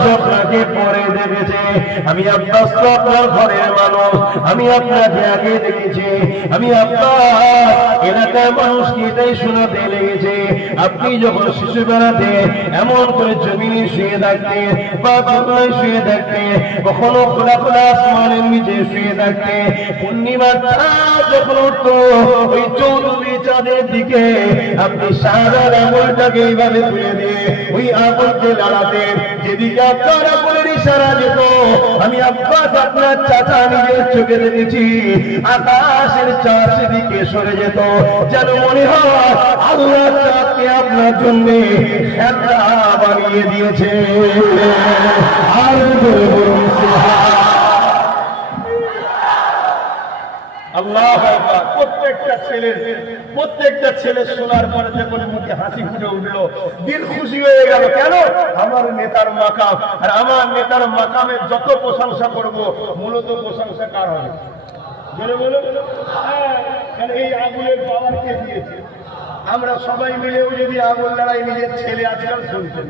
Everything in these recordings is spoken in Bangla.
মানুষ আপনাকে পরে দেখেছে, আমি আব্বাস তো আপনার ঘরের মানুষ, আমি আপনাকে আগে দেখেছি, আমি আব্বাস এলাকার মানুষকে এটাই শোনাতে লেগেছে আপনি যখন শিশুবেলাতে এমন করে জমিনে শুয়ে থাকতেন বা দোলনায় শুয়ে থাকতেন, কখনো খোলা খোলা আসমানের নিচে শুয়ে থাকতেন, পূর্ণিমার চাঁদ যখন উঠতো ওই চৌধুরী চাঁদের দিকে আপনি সারার আঙুলটাকে এইভাবে তুলে দিয়ে ওই আঙুলকে লাড়াতেন, যেদিকে আপনার আঙুলের ইশারা যেত আমি আব্বাস আপনার চাচা নিজের চোখে দেখেছি আকাশের চাঁদ সেদিকে সরে যেত, যেন মনে হয় আল্লাহ চাঁদকে আপনার জন্য খেলা বানিয়ে দিয়েছে। আর বলুন আল্লাহু আকবার। প্রত্যেকটা ছেলে শোনার পরে যখন মুখে হাসি ফুটে উঠলো, দিল খুশি হয়ে গেল। কেন? আমার নেতার মাকাম, আর আমার নেতার মাকামের যত প্রশংসা করব মূলত প্রশংসা কার হবে? এই আগুনের পাওয়ার কে দিয়েছে? আমরা সবাই মিলেও যদি আগুন লড়াই নিজের ছেলে আজকাল শুনছেন,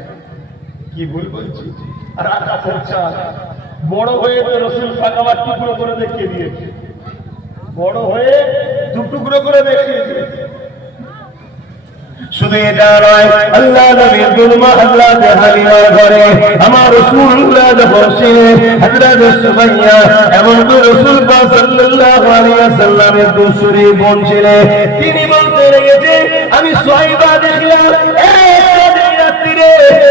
কি ভুল বলছি? আর আকাশের চাঁদ বড় হয়ে তো রসুল ফাঁকাবার টুকরো করে দেখিয়ে দিয়েছে, বড় হয়ে দু টুকরো করে দেখিয়ে দিয়েছে। শুধু এটা নয়, আল্লাহ নবীর দুলমা হযরত হালিমার ঘরে আমার রাসূলুল্লাহ যখন ছিলেন, হযরত সুমাইয়া এমন তো রাসূল পাক সাল্লাল্লাহু আলাইহি ওয়াসাল্লামের দুসরি বোন ছিলেন, তিনি বলতে লেগেছে আমি সুহাইবা দেখলাম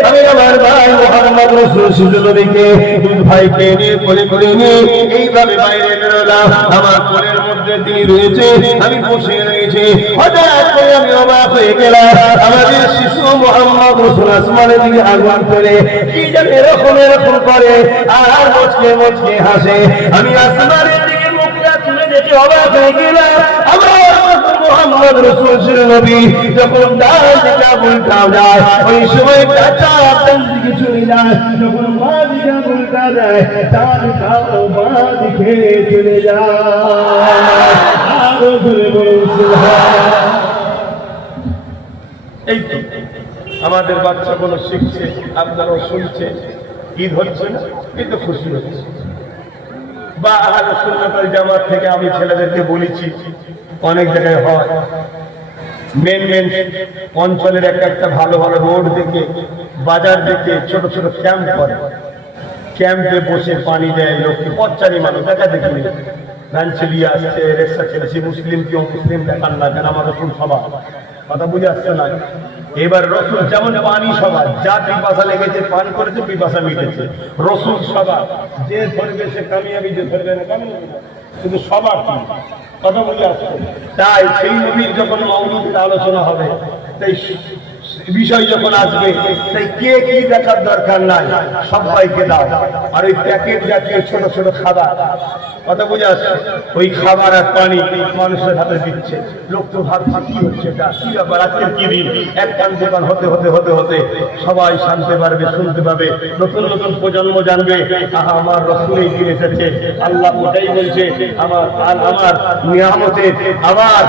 আমি আমার ভাই মুহাম্মদ রাসূল নবীকে দুই ভাইকে নিয়ে কোলে করে নিয়ে এইভাবে বাইরে বেরোলাম, আমার কোলের মধ্যে তিনি রয়েছে, আমি বসে রয়েছি, হঠাৎ করে আমি অবাক হয়ে গেলাম, আমাদের শিশু মুহাম্মদ রাসূল আসমানের দিকে আগুন করে কি জানি এরকম করে আর মুচকে মুচকে হাসে, আমি আসমানের দিকে মুখটা তুলে দেখে অবাক হয়ে গেলাম, আমার মুহাম্মদ রাসূল নবী যখন ডান দিকে উল্টা যায় ওই সময় চাচা ডান দিকে চলে যায়, যখন মা দিকে উল্টা যায় ডান খাও মা দিকে চলে যায়। আরো জোরে বলুন সুবহানাল্লাহ। এই তো আমাদের বাচ্চাগুলো শিখছে, আপনারাও শুনছে, ঈদ হচ্ছে না কিন্তু খুশি হচ্ছে। বা আহলে সুন্নাত ওয়াল জামাত থেকে আমি ছেলেদেরকে বলেছি, অনেক জায়গায় হয় মেন অঞ্চলের একটা ভালো ভালো রোড দেখে বাজার দেখে ছোট ছোট ক্যাম্প করে, ক্যাম্পে বসে পানি দেয়, লোককে পথচারী মানুষ দেখা দেখি ভ্যান চালিয়ে আসছে, রিক্সা চলেছে, মুসলিম কেউ মুসলিম দেখান না কেন, আমার রসুল সভা কথা বুঝে আসছে না। এবার রসুল যেমন পানি সভা, যা পিপাসা লেগেছে পান করেছে, পিপাসা মিটেছে, রসুল সভা, যে ধরবে সে কামিয়াবি, যে ধরবে না কামিয়াবি, কিন্তু সবার কথা বুঝে আসছে। তাই সেই নবীর যখন মাওলুদের আলোচনা হবে, তাই বিষয় যখন আসবে, তাই কে কি দেখার দরকার নাই, সবাইকে দাও। আর ওই প্যাকেট জাতীয় ছোট ছোট খাবার, কথা বুঝে আসছে, ওই খাবার আর পানি মানুষের হাতে দিচ্ছে, লোক তো ভাবছে কি হচ্ছে, এটা কি ব্যাপার, আজকের কি দিন, এক কান দোকান হতে হতে হতে হতে সবাই জানতে পারবে, শুনতে পাবে, নতুন নতুন প্রজন্ম জানবে, আহা আমার রসুল এই দিন এসেছে। আল্লাহ ওটাই বলছে, আমার নিয়ামতের, আমার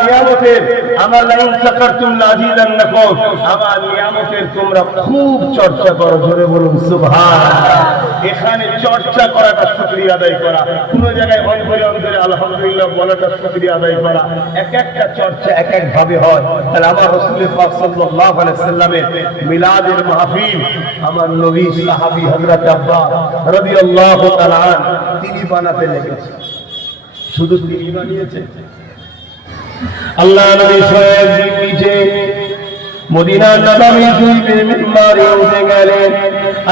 নিয়ামতের, আমার লাইন শাকারতুম লাযিদান্নাকুম, আমার নিয়ামতের তোমরা খুব চর্চা করো, জোরে বলুন সুবহানাল্লাহ। এখানে চর্চা করাটা শুকরিয়া আদায় করা, কোন জায়গায় অন্তরে অন্তরে আলহামদুলিল্লাহ বলাটা শুকরিয়া আদায় করা, এক একটা চর্চা এক এক ভাবে হয়। তাহলে আমার রাসূল পাক সাল্লাল্লাহু আলাইহি সাল্লামের মিলাদের মাহফিল আমার নবী সাহাবী হযরত আব্বাস রাদিয়াল্লাহু তাআলা তিনি বানাতে লেগেছেন। শুধু তিনি বানিয়েছেন, আল্লাহ নবী স্বয়ং নিজে মদিনা নববীর দুই মিম্বরে উঠে গেলেন,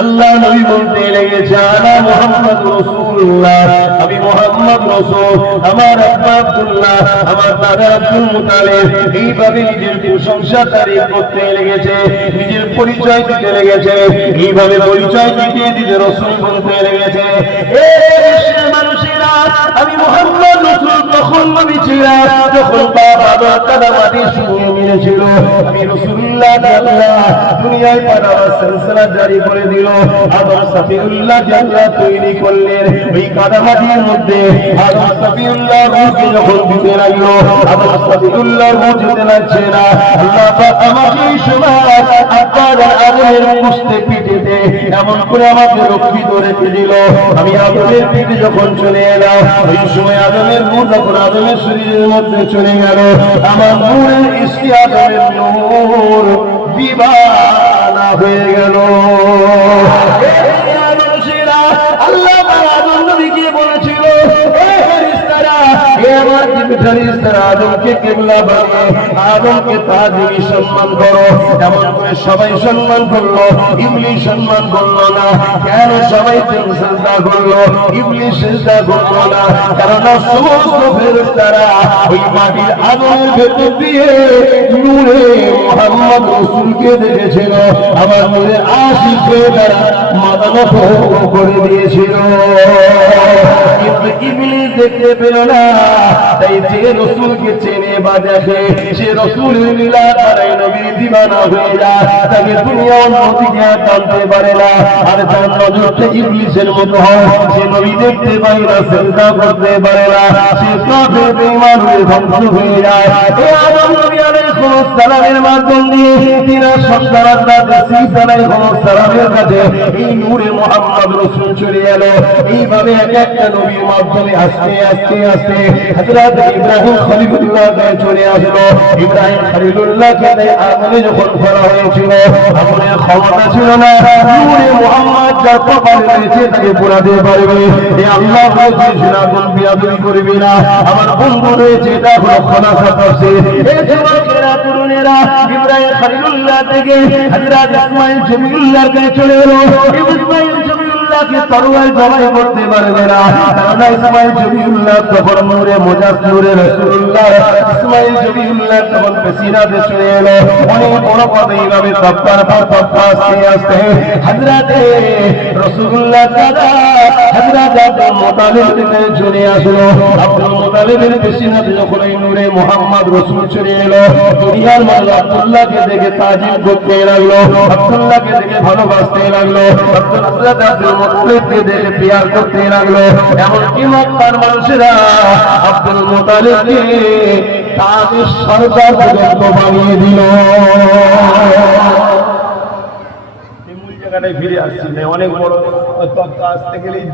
আল্লাহ নবী বলতে লেগেছে আনা মুহাম্মদ রাসূলুল্লাহ, আমি মুহাম্মদ রাসূল, আমার আব্বা আব্দুল্লাহ, আমার দাদা আব্দুল মুতালিব, এইভাবে নিজের প্রশংসা তারিফ করতে লেগেছে, নিজের পরিচয় দিতে লেগেছে, এইভাবে পরিচয় দিতে দিতে রাসূল বলতে লেগেছে এ বিশ্বের মানুষেরা আমি মুহাম্মদ রাসূল যখন নবীজিরা যখন বাবা কাদামাটি শুনিয়ে মেরেছিল, আমি রাসূলুল্লাহ আল্লাহ দুনিয়ায় পাঠাবার সিলসিলা জারি করে দিল। আদম সাফিউল্লাহ জান্নাত তৈরি করলেন ওই কাদামাটির মধ্যে। আদম সাফিউল্লাহ রূহকে যখন দিতে লাগলো, আদম সাফিউল্লাহ রূহ যেতে লাগছে না। আল্লাহ পাক আমাকে এই সময় আপনার আদমের পুষ্টি পিঠেতে এমন করে আমাকে রক্ষিত রেখে দিল। আমি আদমের পিঠে যখন চলে এলাম, ওই সময় আদমের রূহ যখন আদমের শরীরের মধ্যে চলে গেল, আমার নূরের ইশকে আদমের নূর দিবানা হয়ে গেল। আল্লাহ আদম নবীকে বলেছিল, আদমকে কিবলা বানিয়ে আদমকে তাজিমি সম্মান করো। এমন করে সবাই সম্মান করলো, ইবলিস সম্মান করলো না। কেন সবাই সিজদা করলো, ইবলিস সিজদা করলো না? কারণ সমস্ত ফেরেশতারা ওই মাটির আদমের ভেতর দিয়ে নূরে মুহাম্মদ রাসূলকে দেখেছিল। আমার নূরে আশিকে তারা মাথা নত করে দিয়েছিল, কিন্তু ইবলিস দেখতে পেল না। তাই যে রাসূলকে চেনে বা দেখে, সে রাসূলের লীলা তারাই নবীর দিওয়ানা হয়ে যায়, তাকে দুনিয়া অন্যদিকে টানতে পারে না। আর যার নজরটা ইবলিসের মতো হয়, সে নবী দেখতে পায় না, সিজদা করতে পারে না, সে কাফের বেঈমান হয়ে ধ্বংস হয়ে যায়। এই আদম নবী আলাইহিস সালামের মাধ্যম দিয়ে তিনা সন্তান ঈসা আলাইহিস সালামের কাছে এই নূরে মুহাম্মদ রাসূল চলে এলো। এইভাবে এক একটা নবীর মাধ্যমে আস্তে আস্তে আস্তে হযরত ইব্রাহিম খলিলুল্লাহ চলে আসলো। ইব্রাহিম খলিলুল্লাহকে আগুনে যখন ফেলা হয়েছিল, আগুনের ক্ষমতা ছিল না নূরে মুহাম্মদ যার কপালে রয়েছে তাকে পোড়াতে পারবে। এই আল্লাহ বলেছেন আগুন বিয়াদবি করবে না। আমার বন্ধু রয়েছে, এটা হলো খোলাসা তাফসীর। এই যুবকেরা তরুণেরা ইব্রাহিম খলিলুল্লাহ থেকে হযরত ইসমাঈল জমিউল্লাহর কাছে চলে এলো। ইসমাঈল জমিউল্লাহকে তরবারি জবাই করতে পারবে না, কারণ ইসমাঈল জমিউল্লাহ তখন নূরে মুজাস নূরে রাসূলুল্লাহ। ইসমাঈল জমিউল্লাহ তখন পেশিনাতে চলে এলো। অনেক বড় পদে এইভাবে তপ্পার পর তপ্পা আস্তে আস্তে হযরত রাসূলুল্লাহ দাদা হযরত আব্দুল মুতালিবের কাছে চলে আসলো। আব্দুল মুতালিবের পেশিনাতে যখন এই নূরে মুহাম্মদ রাসূল চলে এলো, দুনিয়ার মানুষ আব্দুল্লাহকে দেখে তাজিম করতে লাগলো, আব্দুল্লাহকে দেখে ভালোবাসতে লাগলো, আব্দুল মুতালিবকে দেখে প্যার করতে লাগলো। এমনকি মক্কার মানুষেরা আব্দুল মুতালিবকে তাদের সরদার পর্যন্ত বানিয়ে দিল। মূল জায়গাটায় ফিরে আসছি না, অনেক বড় টপকা আসতে গেলেই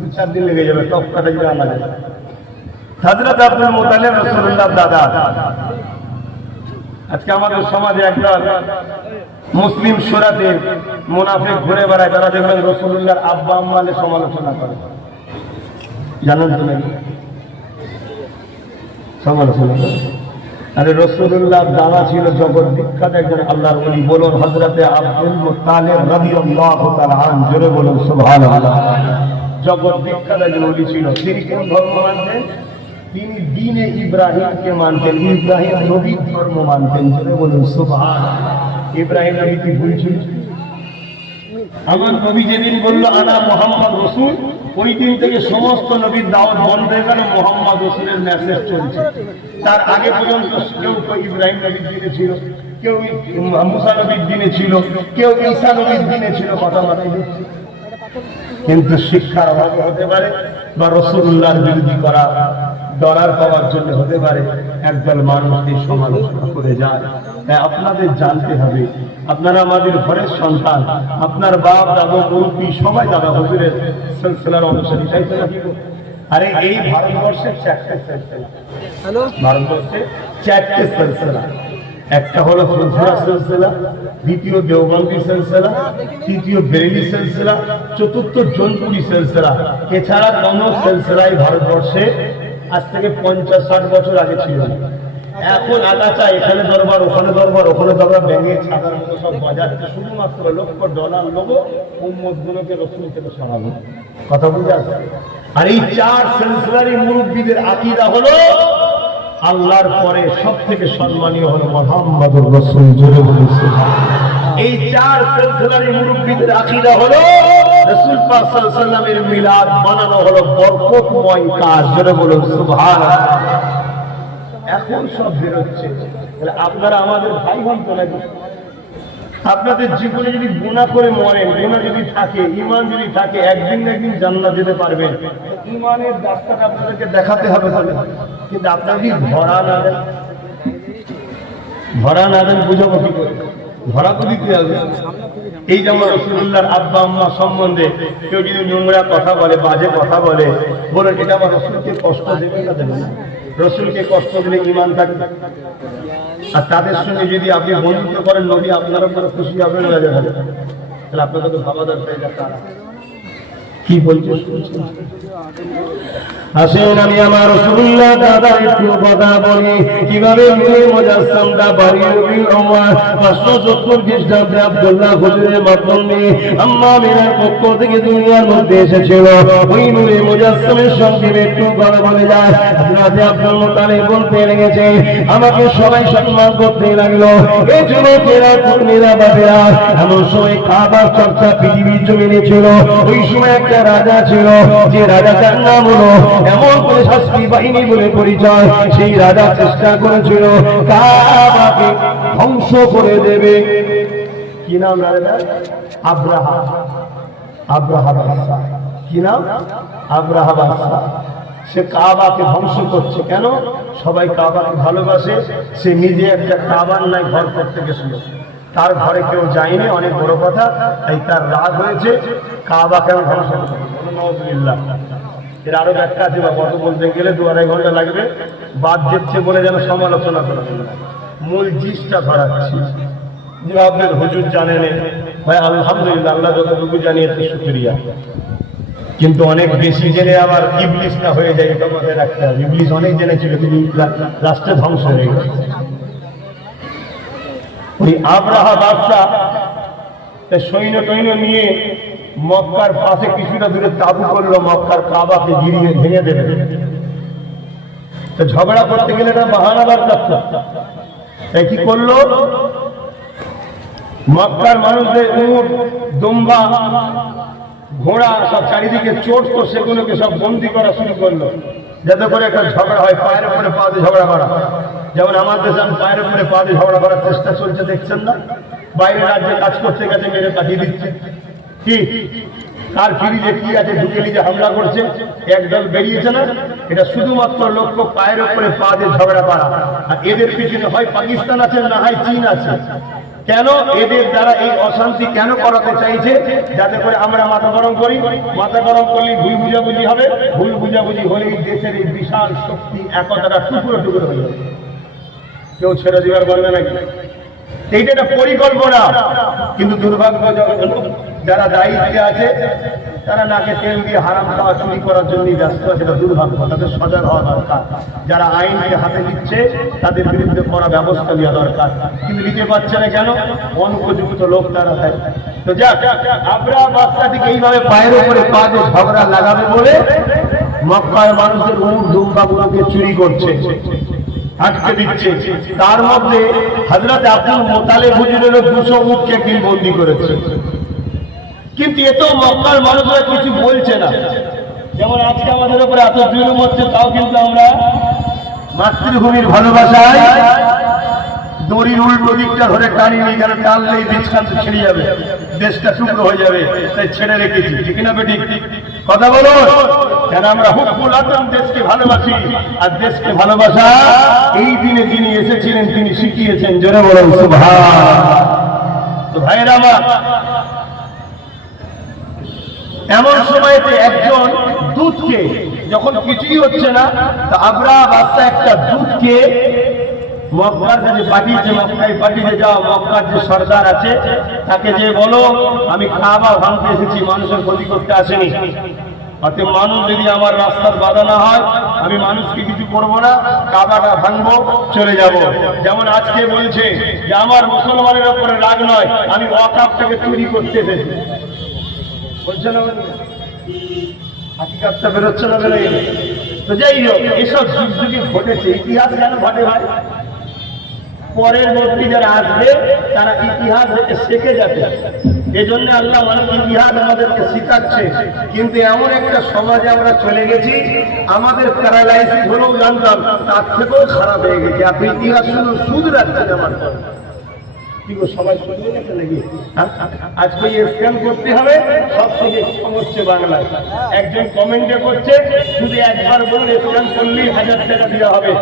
2-4 দিন লেগে যাবে। টপকাটা যদি আনা যায়, হযরত আব্দুল মুতালিব রাসূলুল্লাহর দাদা। আজকে আমাদের সমাজে একটা মুসলিম সুরাতে মুনাফিক ঘুরে বেড়ায়, তারা দেখবেন রাসূলুল্লাহর আব্বা আম্মাকে সমালোচনা করে। জানেন তো নাকি সমালোচনা করে? আরে রাসূলুল্লাহর দাদা ছিল জগৎ বিখ্যাত একজন আল্লাহর ওলি। বলুন হযরতে আব্দুল মুত্তালিব রাদিয়াল্লাহু তাআলা আন, জোরে বলুন সুবহানাল্লাহ। জগৎ বিখ্যাত একজন ওলি ছিল। তিনি কোন ধর্ম মানতেন? তিনি দ্বীনে ইব্রাহিমকে মানতেন। ইব্রাহিম নবীর ধর্ম মানতেন, জোরে বলুন সুবহানাল্লাহ। ইব্রাহিম নবী কি বলছেন? আমার নবী যেদিন বললো আনা মুহাম্মদ রাসূল, ওই দিন থেকে সমস্ত নবীর দাওয়াত বন্ধ হয়ে গেল, মুহাম্মদ রাসূলের মেসেজ চলছে। তার আগে পর্যন্ত কেউ ইব্রাহিম নবীর দিনে ছিল, কেউ মুসা নবীর দিনে ছিল, কেউ ঈসা নবীর দিনে ছিল, কথা মাথায় দিচ্ছে। কিন্তু শিক্ষার অভাবে হতে পারে, বা রাসূলুল্লাহর বিরোধী করা ডলার পাওয়ার জন্য হতে পারে, একদল মানুষকে সমালোচনা করে যায়। তাই আপনাদের জানতে হবে, আপনারা আমাদের ঘরের সন্তান, আপনার বাপ দাদা মুরব্বী সবাই দাদা হুজুরের সিলসিলার অনুসারী, তাই তো নাকি? আরে এই ভারতবর্ষে 4টে সিলসিলা, ভারতবর্ষে 4টে সিলসিলা। একটা হলো ফজলুল্লাহ সিলসিলা, দ্বিতীয় দেওবন্দি সিলসিলা, তৃতীয় বেরেলি সিলসিলা, চতুর্থ জৌনপুরি সিলসিলা। এছাড়া কোন সিলসিলাই ভারতবর্ষে আজ থেকে 50-60 বছর আগে ছিল না। এখন আগাছা, এখানে দরবার, ওখানে দরবার, ওখানে দরবার, ব্যাঙে ছাতার মতো সব বাজাচ্ছে, শুধুমাত্র $1,00,000 লোগো উম্মতগুলোকে রাসূল থেকে সরানো। কথা বুঝে আসছে? আর এই 4 সিলসিলারই মুরব্বিদের আকীদা হলো আল্লাহর পরে সব থেকে সম্মানীয় হলো মুহাম্মদুর রাসূল, জোরে বলুন সুবহানাল্লাহ। এই 4 সিলসিলারই মুরব্বিদের আকীদা হলো রাসূল পাক সাল্লাল্লাহু আলাইহি ওয়াসাল্লামের মিলাদ বানানো হলো বরকতময় কাজ। জোরে বলুন সুবহানাল্লাহ। এখন সব বেরোচ্ছে, তাহলে আপনারা আমাদের ভাই হন তো নাকি? আপনাদের জীবনে যদি গুনাহ করে মরেন, গুনাহ যদি থাকে, ঈমান যদি থাকে, একদিন না একদিন জান্নাত যেতে পারবেন। ঈমানের রাস্তাটা আপনাদেরকে দেখাতে হবে তাহলে। কিন্তু আপনারা কি ধরা না দেন, বুঝাবো কি করে? ধরা তো দিতে হবে। এই যেমন রাসূলুল্লাহর আব্বা আম্মা সম্বন্ধে কেউ যদি নোংরা কথা বলে, বাজে কথা বলে, বলেন এটা আমার রাসূলকে কষ্ট দেবে না দেবে না? রাসূলকে কষ্ট দিলে ঈমান থাকবে। আর তাদের সঙ্গে যদি আপনি বন্ধুত্ব করেন, নবী আপনার উপরে খুশি হবে না রাজা হবে? তাহলে আপনাকে তো ভাবা দরকার তারা কি বলছে শুনছেন। আসেন আমি আমার রাসূলুল্লাহ দাদার একটু কথা বলি, কিভাবে নূরে মুজাসসামটা বাড়ির বিল ওমর 570 খ্রিস্টাব্দে আব্দুল্লাহ হুজুরের মাধ্যমে আম্মা আমিনার পক্ষ থেকে দুনিয়ার মধ্যে এসেছিল। ওই নূরে মুজাসসামের সঙ্গে একটু কথা বলে যায়। হযরত আব্দুল মুত্তালিব বলতে লেগেছে, আমাকে সবাই সম্মান করতে লাগলো। এই যুবকেরা কর্মীরা বাবেরা এমন সময় কাবার চর্চা পৃথিবীর জমিনে ছিল। ওই সময় একটা রাজা ছিল, যে রাজাটার নাম হলো এমন করে শাস্তি বাহিনী বলে পরিচয়। সেই রাজা চেষ্টা করেছিল কাবাকে ধ্বংস করে দেবে। কি নাম রাজা? আব্রাহা। আব্রাহা বাদশা। কি নাম? আব্রাহা বাদশা। সে কাবাকে ধ্বংস করছে। কেন? সবাই কাবাকে ভালোবাসে, সে নিজে একটা কাবার নাই ঘর করতে গেছিল। তার ঘরে কেউ যায়নি, অনেক বড় কথা। তাই তার রাগ হয়েছে, কাবাকে ধ্বংস করছে। নাউযুবিল্লাহ। এর আরো ব্যাখ্যা আছে, বা কত বলতে গেলে 2-2.5 ঘন্টা লাগবে। বাদ যাচ্ছে বলে যেন সমালোচনা করা যাবে না, মূল জিনিসটা ধরাচ্ছি। যে ভাববেন হুজুর জানেন, ভাই আলহামদুলিল্লাহ, আল্লাহ যতটুকু জানিয়েছে শুকরিয়া। কিন্তু অনেক বেশি জেনে আবার ইবলিস না হয়ে যায়, এটা মাথায় রাখতে হবে। ইবলিস অনেক জেনেছিল, কিন্তু লাস্টে ধ্বংস হয়ে গেছে। ওই আব্রাহা বাদশা সৈন্য টৈন্য নিয়ে মক্কার পাশে কিছুটা দূরে তাবু করলো, মক্কার কাবাকে গিরিয়ে ভেঙে দেবে। তো ঝগড়া করতে গেলে না বাহানা বার করতো। তাই কি করলো? মক্কার মানুষদের উট, দুম্বা, ঘোড়া সব চারিদিকে চোট, তো সেগুলোকে সব বন্দি করা শুরু করলো, যাতে করে একটা ঝগড়া হয়। পায়ের উপরে পা দিয়ে ঝগড়া করা, যেমন আমার দেশে পায়ের উপরে পা দিয়ে ঝগড়া করার চেষ্টা চলছে, দেখছেন না? বাইরের রাজ্যে কাজ করতে গেছে, মেরে পাঠিয়ে দিচ্ছে। কি কার ফিরিজে কি আছে ঢুকে নিয়ে হামলা করছে, একদল বেরিয়েছে না? এটা শুধুমাত্র লক্ষ্য পায়ের উপরে পা দিয়ে ঝগড়া করা। আর এদের পিছনে হয় পাকিস্তান আছে, না হয় চীন আছে। কেন? এদের দ্বারা এই অশান্তি কেন করাতে চাইছে? যাতে করে আমরা মাথা গরম করি। মাথা গরম করলে ভুল বুঝাবুঝি হবে, ভুল বুঝাবুঝি হলেই দেশের এই বিশাল শক্তি একতাটা টুকরো টুকরো হয়ে যাবে। কেউ ছেড়ে দেওয়ার বলবে নাকি? এইটা একটা পরিকল্পনা। কিন্তু দুর্ভাগ্যজনক, যারা দায়িত্বে আছে তারা নাকে তেল দিয়ে হারাম খাওয়া, চুরি করার জন্যই ব্যস্ত আছে। এটা দুর্ভাগ্য, তাদের সজাগ হওয়া দরকার। যারা আইনকে হাতে নিচ্ছে তাদের বিরুদ্ধে করা ব্যবস্থা নেওয়া দরকার, কিন্তু নিতে পারছে না কেন? অনুপযুক্ত লোক তারা থাকে। তো যাক, আব্রাহা বাদশাটিকে এইভাবে পায়ের উপরে পা দিয়ে ঝগড়া লাগাবে বলে মক্কার মানুষদের উট দুম্বাগুলোকে চুরি করছে, আটকে দিচ্ছে। তার মধ্যে হযরত আব্দুল মুত্তালিব হুজুরেরও 200 উটকে কিলবন্দি করেছে। কিন্তু এত মক্কার মানুষরা কিছু বলছে না। যেমন আজকে আমাদের উপরে এত জুলুম হচ্ছে, তাও কিন্তু আমরা মাতৃভূমির ভালোবাসায় দড়ির উল্টো দিকটা ধরে টানি নিয়ে, কেন টানলেই বীজখান্ত ছিঁড়ে যাবে, দেশটা টুকরো হয়ে যাবে, তাই ছেড়ে রেখেছি। ঠিক না বেঠিক? কথা বলো। কেন? আমরা হুকুল আজম দেশকে ভালোবাসি, আর দেশকে ভালোবাসা এই দিনে যিনি এসেছিলেন তিনি শিখিয়েছেন। জোরে বলুন সুবহানাল্লাহ। তো ভাইরা আমার, এমন সময়তে একজন দূতকে, যখন কিছুই হচ্ছে না, তো আব্রাহা বাদশা একটা দূতকে মক্কার কাছে পাঠিয়েছে। মক্কায় পাঠিয়ে যাও, মক্কার যে সরদার আছে তাকে যে বলো আমি কাবা ভাঙতে এসেছি, মানুষের ক্ষতি করতে আসেনি। অতএব মানুষ যদি আমার রাস্তার বাধা না হয়, আমি মানুষকে কিছু করবো না, কাবাটা ভাঙবো, চলে যাব। যেমন আজকে বলছে যে আমার মুসলমানের উপরে রাগ নয়, আমি ওয়াকাফটাকে চুরি করতে এসেছি। বলছে না? হাকিকাতটা বেরোচ্ছে না? বেরোয়। তো যাই হোক, এসব যুগ যুগে ঘটেছে। ইতিহাস কেন ঘটে ভাই? পরের বর্তী যারা আসবে তারা ইতিহাস থেকে শিখে যাবে। এই জন্য আল্লাহ অনেক ইতিহাস আমাদেরকে শিখাচ্ছে। কিন্তু এমন একটা সমাজে আমরা চলে গেছি, আমাদের প্যারালাইসিস হলেও জানতাম, তার থেকেও খারাপ হয়ে গেছে। আপনি ইতিহাস শুধু সুদ রাখছেন আমার কি গো, সবাই শুনবে গেছে নাকি? আজকে স্ক্যান করতে হবে, সব থেকে হচ্ছে বাংলায়। একজন কমেন্টে করছে শুধু একবার বলুন স্ক্যান করলেই 1000 টাকা দেওয়া হবে।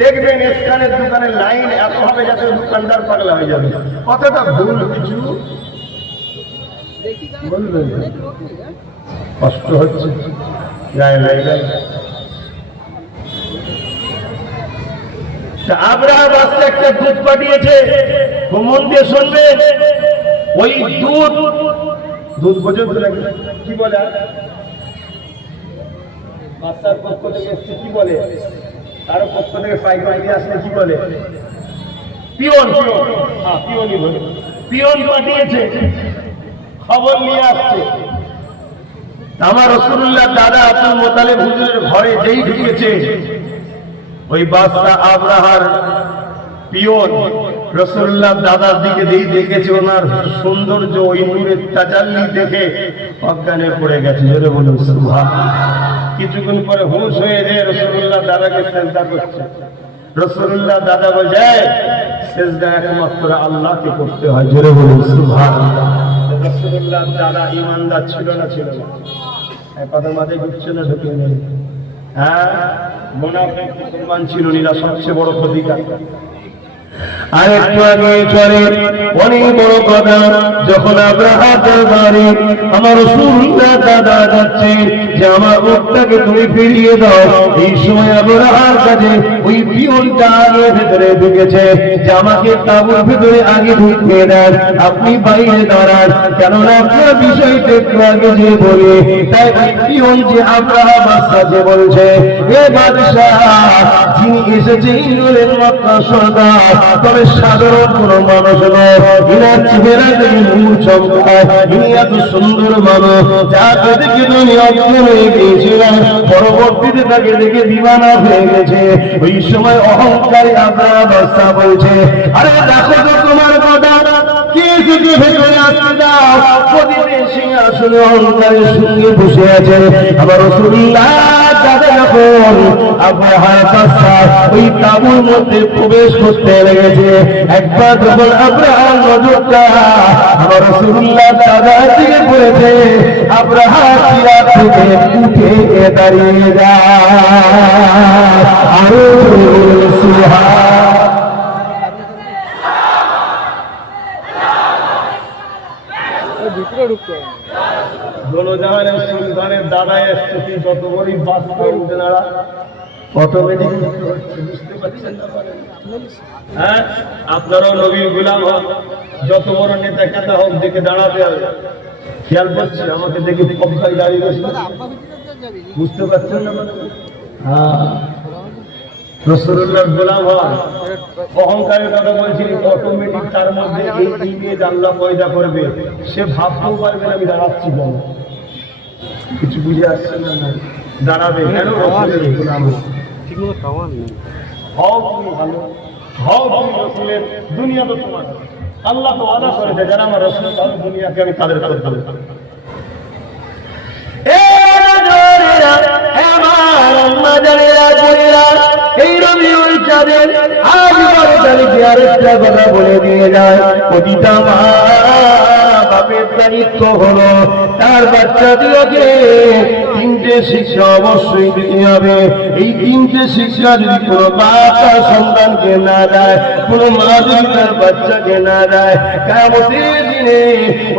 দেখবেন স্ক্যানের দোকানের লাইন এত হবে যাতে দোকানদার পাগলা হয়ে যাবে। কতটা ভুল কিছু বলবেন, কষ্ট হচ্ছে। আব্রাহা বাচ্চা একটা দুধ পাঠিয়েছে, মন দিয়ে শুনবেন। ওই দুধ পর্যন্ত কি বলে, বাচ্চার পক্ষ থেকে এসছে কি বলে, কারো পক্ষ থেকে পাইকারি আসলে কি বলে, পিয়ন। পিয়নই বলে। পিয়ন পাঠিয়েছে, খবর নিয়ে আসছে। আমার রাসূলুল্লাহ দাদা আব্দুল মুত্তালিব হুজুরের ঘরে যেই ঢুকেছে, ওই বাদশা আব্রাহার পিয়ন রাসূলুল্লাহ দাদার দিকে দেখেছে, ওনার সৌন্দর্য, ওই নূরের তাজাল্লি দেখে অজ্ঞানে পড়ে গেছে। জোরে বলুন সুবহানাল্লাহ। কিছুক্ষণ পরে হুঁশ হয়ে যে রাসূলুল্লাহ দাদাকে সিজদা করছে। রাসূলুল্লাহ দাদা বলে, সিজদা একমাত্র আল্লাহকে করতে হয়। জোরে বলুন সুবহানাল্লাহ। রাসূলুল্লাহ দাদা ঈমানদার ছিল না? ছিল না। কথা মাথায় ঢুকছে না? ঢুকে নেই। হ্যাঁ, মুনাফিক মুসলমান ছিল, এরা সবচেয়ে বড় ক্ষতিকারী। আরেকটু আগে চলে অনেক বড় কথা, যখন আব্রাহা দরবারে আমার রাসূলুল্লাহ দাদা যাচ্ছে যে আমার উটটাকে তুমি ফিরিয়ে দাও, এই সময় আব্রাহার কাছে ওই পিয়নটা আগে ভেতরে ঢুকেছে যে আমাকে তাঁবুর ভেতরে আগে ঢুকিয়ে দেন, আপনি বাইরে দাঁড়ান, কেননা আপনার বিষয়টা একটু আগে যে বলে। তাই ওই পিয়ন যে আব্রাহা বাদশা যে বলছে, এ বাদশাহ, যিনি এসেছে ইন্দ্রের মক্কা সর্দার, তবে সাধারণ কোন মানুষ নয়, ইনার চেহারা থেকে নূর চমকায়, ইনি এত সুন্দর মানুষ, যাকে দেখে তুমি অজ্ঞ হয়ে গিয়েছিলাম, পরবর্তীতে তাকে দেখে দিওয়ানা হয়ে গেছে। ওই সময় অহংকারী আব্রাহা বাদশা বলছে, আরে দেখো তো তোমার কথা, কে যদি ভেতরে আসতে দাও, প্রদীপের সিংহাসনে অহংকারের সঙ্গে বসে আছে আমার রাসূলুল্লাহ দাদা। যখন আব্রাহার বাদশা ওই তাঁবুর মধ্যে প্রবেশ করতে লেগেছে, একবার যখন আব্রাহার নজরটা আমার রাসূলুল্লাহ দাদার দিকে পড়েছে, আব্রাহা চিরাগ থেকে উঠে দাঁড়িয়ে যায়। আরো সুবহান। দোলজাহানের সুলতানের দাদা এসছে, যত বড়ই বাচ্চা উঠে দাঁড়া, অটোমেটিক বুঝতে পারছেন না? হ্যাঁ, আপনারাও নবীর গোলাম হন, যত বড় নেতা কেতা হোক দেখে দাঁড়াতে হবে। খেয়াল করছে আমাকে দেখে পক্কায় দাঁড়িয়ে গেছে, বুঝতে পারছেন না? হ্যাঁ, রাসূলুল্লাহর গোলাম হন। অহংকারের কথা বলছি, অটোমেটিক তার মধ্যে এই ইমেজ আল্লাহ পয়দা করবে, সে ভাবতেও পারবে না আমি দাঁড়াচ্ছি কেন। কিছু বুঝে আসছে না? দাঁড়াবে কেন? রাসূলের গোলাম হও, তুমি ভালো হও, তুমি রাসূলের, দুনিয়া তো তোমার। আল্লাহ তো ওয়াদা করেছে, যারা আমার রাসূল তাদের দুনিয়াকে আমি তাদের করে দেব। এই রবিউল চাঁদের আজ 12 তারিখে আরেকটা কথা বলে দিয়ে যায়, প্রতিটা মা বাপের দায়িত্ব হলো তার বাচ্চাদেরকে 3টে শিক্ষা অবশ্যই দিতে হবে। এই 3টে শিক্ষা যদি কোনো বাপ তার সন্তানকে না দেয়, কোনো মা যদি তার বাচ্চাকে না দেয়, কিয়ামতের দিনে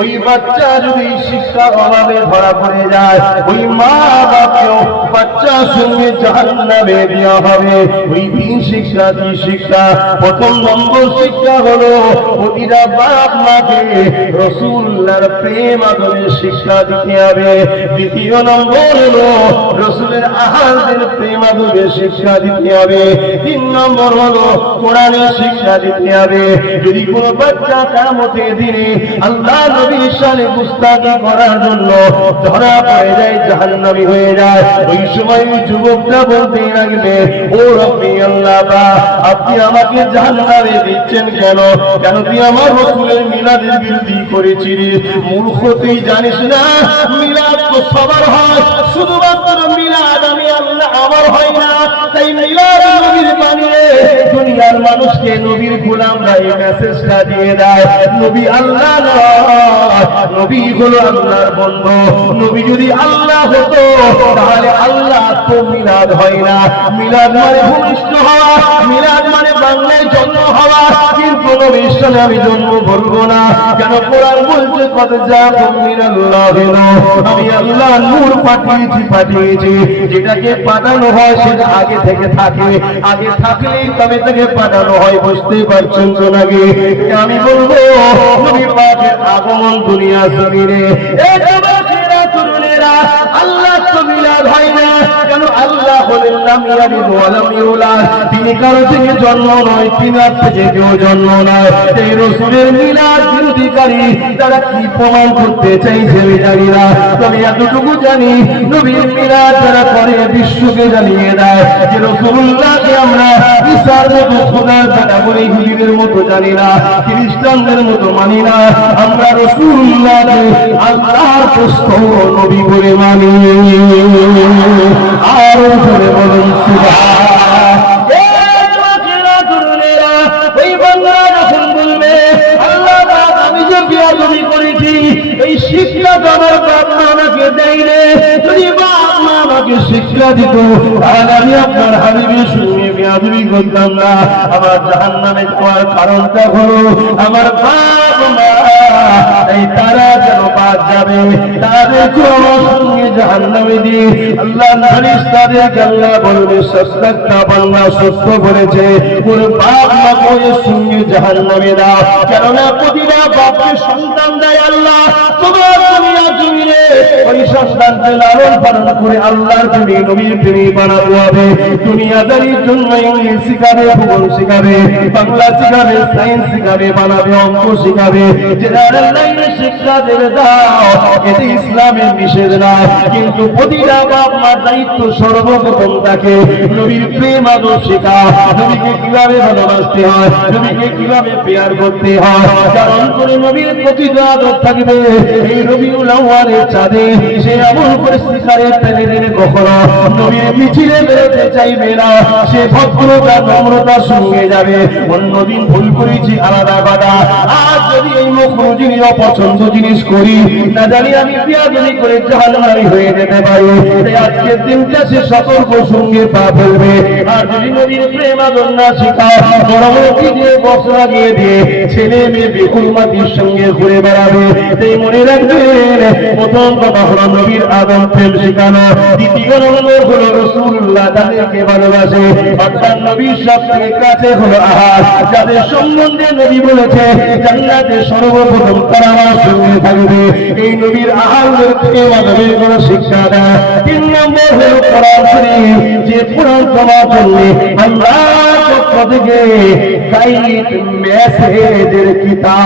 ওই বাচ্চা যদি শিক্ষার অভাবে ধরা পড়ে যায়, ওই মা বাপকেও বাচ্চার সঙ্গে জাহান্নামে দেওয়া হবে। ওই 3 শিক্ষা, কি শিক্ষা? প্রথম নম্বর শিক্ষা হলো প্রতিটা বাপ মাকে রাসূলুল্লাহর প্রেম আদরের শিক্ষা দিতে হবে। দ্বিতীয় নম্বর হলো রাসূলের আহলের প্রেম আদরের শিক্ষা দিতে হবে। 3 নম্বর হলো কোরআনের শিক্ষা দিতে হবে। যদি কোনো বাচ্চা কিয়ামতের দিনে আল্লাহ নবীর শানে গুস্তাখি করার জন্য ধরা পড়ে যায়, জাহান্নামী হয়ে যায়। ওই সময় ওই যুবকটা বলতে লাগবে, ও রব্বি আল্লাহ, আপনি আমাকে জাহান্নামে দিচ্ছেন কেন? কেন তুই আমার রাসূলের মিলাদের বিরোধী করেছিস? মূর্খ, তুই জানিস না মিলাদ তো সবার হয়, শুধুমাত্র মিলাদ আমি আল্লাহ আমার হয় না। তাই মিলাদ নবীর বানিয়ে দুনিয়ার মানুষকে নবীর গোলামরা এই মেসেজটা দিয়ে দেয়, নবী আল্লাহ নয়, নবী হলো আল্লাহর বন্ধু। নবী যদি আল্লাহ হতো তাহলে আল্লাহ তো মিলাদ হয় না। মিলাদ মানে ভূমিষ্ঠ হওয়া, মিলাদ মানে বাংলায় জন্ম হওয়া, কিন্তু নবীর সাথে আমি জন্ম বলবো না। কেন? কোরআন বলছে কত যা মিনাল্লাহি নূর, আমি আল্লাহ নূর পাঠিয়েছি। যেটাকে পাঠানো হয় সেটা আগে থেকে থাকে, আগে থাকলেই তবে তাকে পাঠানো হয়। বুঝতেই পারছেন তো নাকি? আমি বলবো নবী পাকের আগমন দুনিয়া জমিনে, এই যুবকেরা তরুণেরা, আল্লাহ তো মিলাদ হয় না। কেন? আল্লাহ হলেন লাম ইয়ালিদ ওয়া লাম ইউলাদ, তিনি কারো থেকে জন্ম নয়, তিনার থেকে কেউ জন্ম নয়। এই রাসূলের মিলাদ বিরোধীকারী তারা কি প্রমাণ করতে চাইছে আমি জানি না, তবে এতটুকু জানি নবীর মিলাদ যারা করে বিশ্বকে জানিয়ে দেয় যে রাসূলুল্লাহকে আমরা ঈসার মতো খোদার বেটা বলে ইহুদিদের মতো জানি না, খ্রিস্টানদের মতো মানি না, আমরা রাসূলুল্লাহকে আল্লাহর প্রস্তাব নবী বলে মানি। আর জোরে বলুন সুবহান। ওই বাংলা যখন বলবে আল্লাহ পাক আমি যে বিয়াদবি করেছি এই শিক্ষা তো আমার বাপ মা আমাকে দেয় রে, যদি বাপ মা আমাকে শিক্ষা দিত তাহলে আমি আপনার হাবিবের সঙ্গে বিয়াদবি করতাম না। আমার জাহান্নামে যাওয়ার কারণটা হলো আমার বাপ মা, এই তারা যেন বাদ যাবে, তাদেরকে আমার সঙ্গে জাহান্নামে দিয়ে আল্লাহ নালিশ, তাদেরকে আল্লাহ বলবে সত্যটা বাংলা সত্য বলেছে, ওর বাপ মা বইয়ের সঙ্গে জাহান্নামে দাও। কেননা প্রতিটা বাপকে সন্তান দেয় আল্লাহ, তোমার দুনিয়া জমিনে ওই সন্তানকে লালন পালন করে আল্লাহর প্রেমী নবীর প্রেমী বানাতে হবে। দুনিয়াদারির জন্য ইংলিশ শিখাবে, ভূগোল শিখাবে, বাংলা শিখাবে, সায়েন্স শিখাবে, বানাবে, অঙ্ক শিখাবে, জেনারেল লাইনে শিক্ষা দেবে, দাও, এতে ইসলামের নিষেধ না। কিন্তু প্রতিটা বাপ মার দায়িত্ব সর্বপ্রথম তাকে নবীর প্রেম আদর শেখাও, নবীকে কিভাবে ভালোবাসতে হয়, নবীকে কিভাবে পেয়ার করতে হয়, কারণ করে নবীর প্রকৃত আদর থাকবে। এই রবিউল আউয়ালের চাঁদে সে এমন করে শিকারে ফেলে দেবে কখনো নবীর মিছিলে বেরোতে চাইবে না, সে ভদ্রতা নম্রতার সঙ্গে যাবে। অন্যদিন ভুল করেছি আলাদা কথা, আর যদি এই মকরুহ জিনিস অপছন্দ জিনিস করি না জানি আমি বিয়াদবি করে জাহান্নামী হয়ে যেতে পারি। তাই আজকের দিনটা সে সতর্ক সঙ্গে পা ফেলবে। আর যদি নবীর প্রেম আদর না শেখাও, বড় বড় দিয়ে বক্স লাগিয়ে দিয়ে ছেলে মেয়ে বেকুল মাটির সঙ্গে ঘুরে বেড়াবে। তাই মনে রাখবেন, প্রথম কথা হলো নবীর আদর প্রেম শেখানো, দ্বিতীয় নম্বর হলো রাসূলুল্লাহ তাদেরকে ভালোবাসে, অর্থাৎ নবীর সবথেকে কাছে হলো আহার, যাদের সম্বন্ধে নবী বলেছে জান্নাতে সর্বপ্রথম তারা আমার সঙ্গে থাকবে। এই নবীর আহারের থেকে মানবের কোন শিক্ষা দেয়। তিন নম্বর হলো কোরআন শরীফ, যে কোরআন তোমার জন্য আল্লাহর পক্ষ থেকে গাইড মেসেজের কিতাব।